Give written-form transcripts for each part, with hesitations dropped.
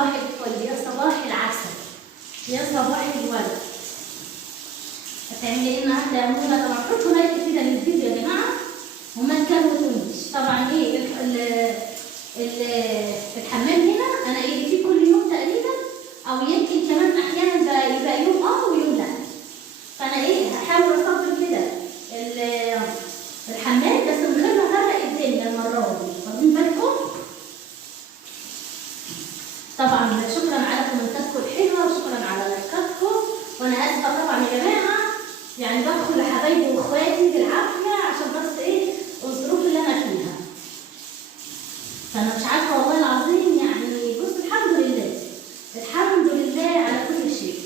صباح الفل، يا صباح العسل، يا صباح الورد. هتعملي ايه النهارده يا منى؟ طبعا حطوا لايك كده للفيديو يا جماعه وما تكروتونيش. طبعا ايه الحمام هنا انا ايه فيه كل يوم تقريبا، او يمكن كمان احيانا يبقى يوم ويوم لا. فانا ايه هحاول اصبر كده الحمام بس من غير ما اغرق الدنيا المره دي. واخدين بالكم؟ طبعا شكرا على كومنتاتكم الحلوه وشكرا على لايكاتكم، وانا اسفه طبعا يا جماعه، يعني بدخل لحبايبي واخواتي بالعافيه عشان بس ايه الظروف اللي انا فيها. فانا مش عارفه والله العظيم، يعني بص الحمد لله، الحمد لله على كل شيء،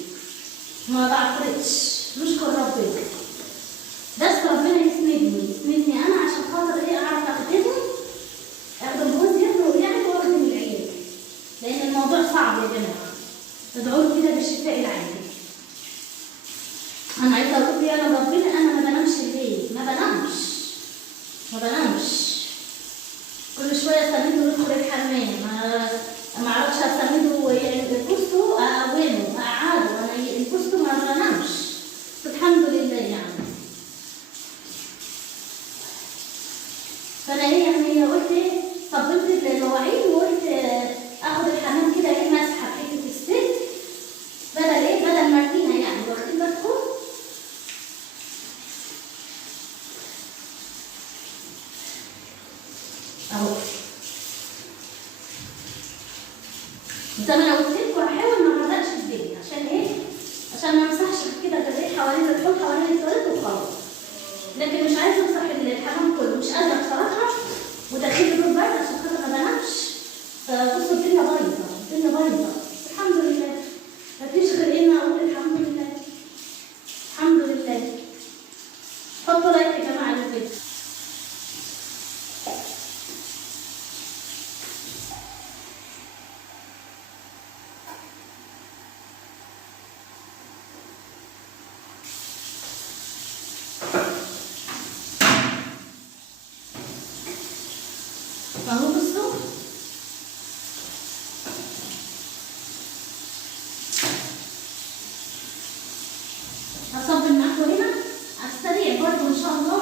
ما بعترضش، نشكر ربنا. بس ربنا يسندني انا عشان خاطر ايه اعرف اخدم جوزي يخرج يعني واخدم العيال، لان الموضوع صعب يا جماعه. ادعوا لي كده بالشفاء العاجل. انا عايزه اقول يا ربنا انا ما بنامش الليل، ما بنامش كل شويه استنده يدخل الحمام، ما اعرفش استنده يعني البوستو اقومه اقعده، انا البوستو ما بنامش الحمد لله يعني. فانا ايه يعني قلت ايه صبرت المواعيد وقلت اخد الحمام كده ايه مسحه بحته الست بدل ما ارميها يعني. واخدين بالكم؟ اهو زي ما انا قلت لكم هحاول ما اغرقش الدنيا عشان ايه؟ عشان ما امسحش كده غير حوالين الحوض حوالين التواليت وخلاص. لكن مش عايزه امسح الحمام كله، مش قادره بصراحه، وداخلي دور برد عشان خاطر ما بنامش. فبصوا الدنيا بايظه الحمد لله. مفيش غير ان اقول الحمد لله الحمد لله. حطوا لايك يا جماعه للفيديو. اهو بصوا هصبر معاكم هنا على السريع برضه ان شاء الله.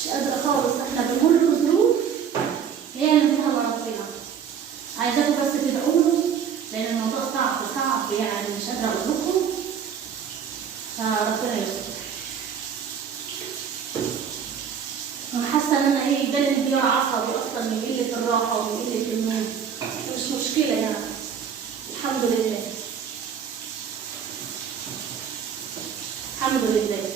مش قادره خالص، احنا بنمر بظروف هي اللي فيها ربنا. عايزاكم بس تدعوا له لان الموضوع صعب يعني، مش قادره اقول لكم. فربنا يستر. انا حاسه ان انا ايه جالي انهيار عصبي اصلا من قله الراحه ومن قله النوم. مش مشكله يعني الحمد لله الحمد لله.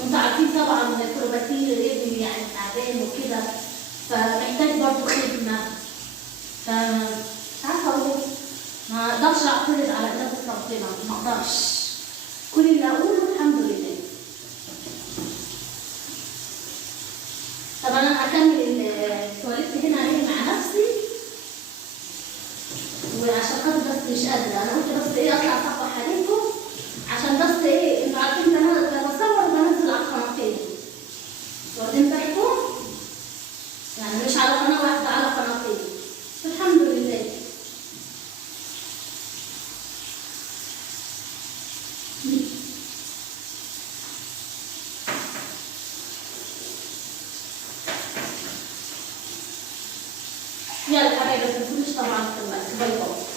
وانتوا عارفين طبعا ان الكروباتير ابني يعني تعبان وكده، فمحتاج برضه خدمه. مش عارفه اقول ما اقدرش اعترض على اجازه ربنا، ما اقدرش. كل اللي اقوله الحمد لله. طب انا هكمل التواليت هنا ايه مع نفسي، وعشان خاطر بس مش قادره. انا قلت بس ايه اطلع اصبح عليكم عشان بس ايه انتوا عارفين ان انا بصور وبنزل على القناتين. واخدين بالكم؟ يعني مش على قناه واحده، على قناتين. الحمد لله. يلا حبايبي ما تنسونيش طبعا في اللايك. باي باي.